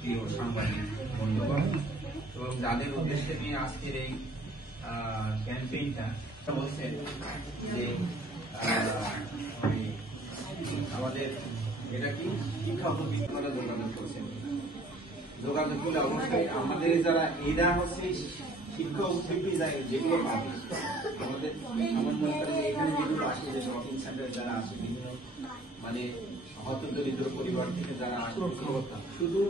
প্রিয় সাংবাদিক বন্ধুগণ এবং যাদের উদ্দেশ্যে নিয়ে আজকের এই ক্যাম্পেইনটা বলছে যে আমাদের এটা কি শিক্ষা প্রতিষ্ঠানে যোগাযোগ করছেন, যোগাযোগ করলে অবশ্যই আমাদের যারা এরা হচ্ছে শিক্ষা উপবৃত্তি যায় যেগুলো পাবে আমাদের আমার মনে করে যে এখানে যেগুলো আসে যে শপিং সেন্টারে যারা আসে বিভিন্ন মানে হতদরিদ্র পরিবার থেকে যারা আসে শুধু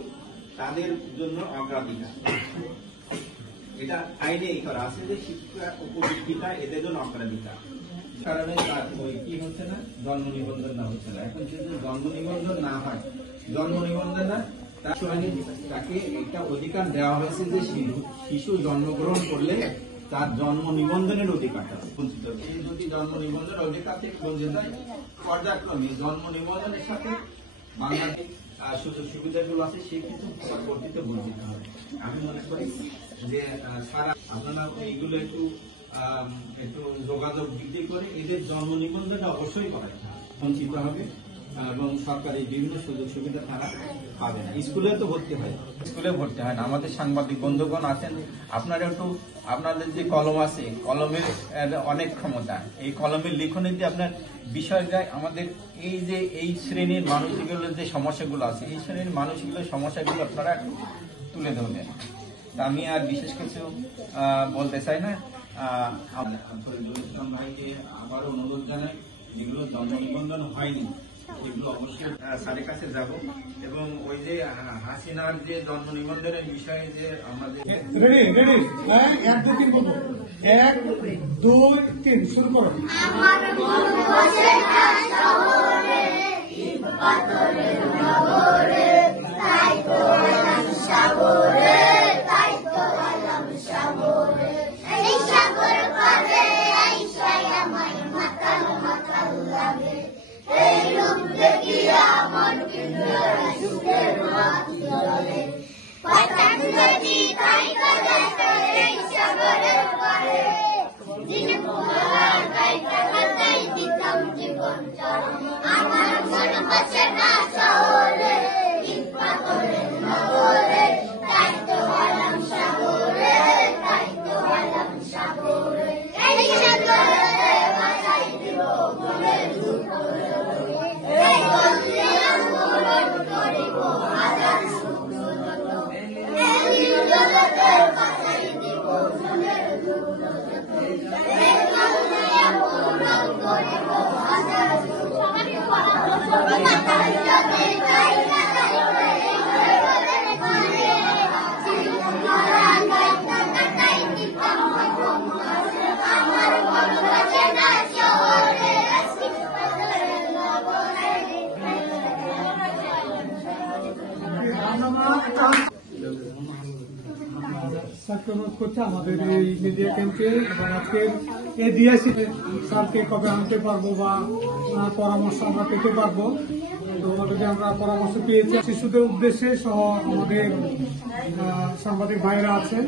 তাদের জন্য অগ্রাধিকার, এটা আইনেই করা আছে যে শিক্ষা উপবৃত্তিটা এদের জন্য অগ্রাধিকার। কারণে ওই কি হচ্ছে না, জন্ম নিবন্ধন না হচ্ছে না। এখন যদি জন্ম নিবন্ধন না হয়, জন্ম নিবন্ধন না তাকে একটা অধিকার দেওয়া হয়েছে যে শিশু জন্মগ্রহণ করলে তার জন্ম নিবন্ধনের অধিকারটা বঞ্চিত হবে। এই যদি জন্ম নিবন্ধনের অধিকার থেকে বঞ্চিত হয়, পর্যায়ক্রমে জন্ম নিবন্ধনের সাথে বাংলাদেশ সুযোগ সুবিধাগুলো আছে সে কিন্তু পরবর্তীতে বঞ্চিত হবে। আমি মনে করি যে সারা আপনারা এইগুলো একটু যোগাযোগ বৃদ্ধি করে এদের জন্ম নিবন্ধনটা অবশ্যই করাই বঞ্চিত হবে এবং সরকারি বিভিন্ন সুযোগ সুবিধা তারা পাবে না। স্কুলে তো ভর্তি হয়, স্কুলে ভর্তি হয় না। আমাদের সাংবাদিক বন্ধুগণ আছেন, আপনারা একটু আপনাদের যে কলম আছে, কলমের অনেক ক্ষমতা, এই কলমের লিখনীতে আপনার বিষয়টা আমাদের এই যে এই শ্রেণীর মানুষগুলোর যে সমস্যাগুলো আছে, এই শ্রেণীর মানুষগুলোর সমস্যাগুলো আপনারা তুলে ধরবেন। আমি আর বিশেষ কিছু বলতে চাই না। ইসলাম ভাইকে আবারও অনুরোধ জানাই, যেগুলো জন্ম নিবন্ধন হয়নি এগুলো অবশ্যই স্যারের কাছে যাব এবং ওই যে হাসিনার যে জন্ম নিবন্ধনের বিষয়ে যে আমাদের 1 2 3 শুরু করো। করছে আমাদের এই মিডিয়া ক্যাম্পে এবং আজকের এই ডিআইসি স্যারকে কবে আনতে পারবো বা পরামর্শ আমরা পেতে পারবো। তো অলরেডি আমরা পরামর্শ পেয়েছি শিশুদের উদ্দেশ্যে সহ আমাদের সাংবাদিক ভাইয়েরা আছেন।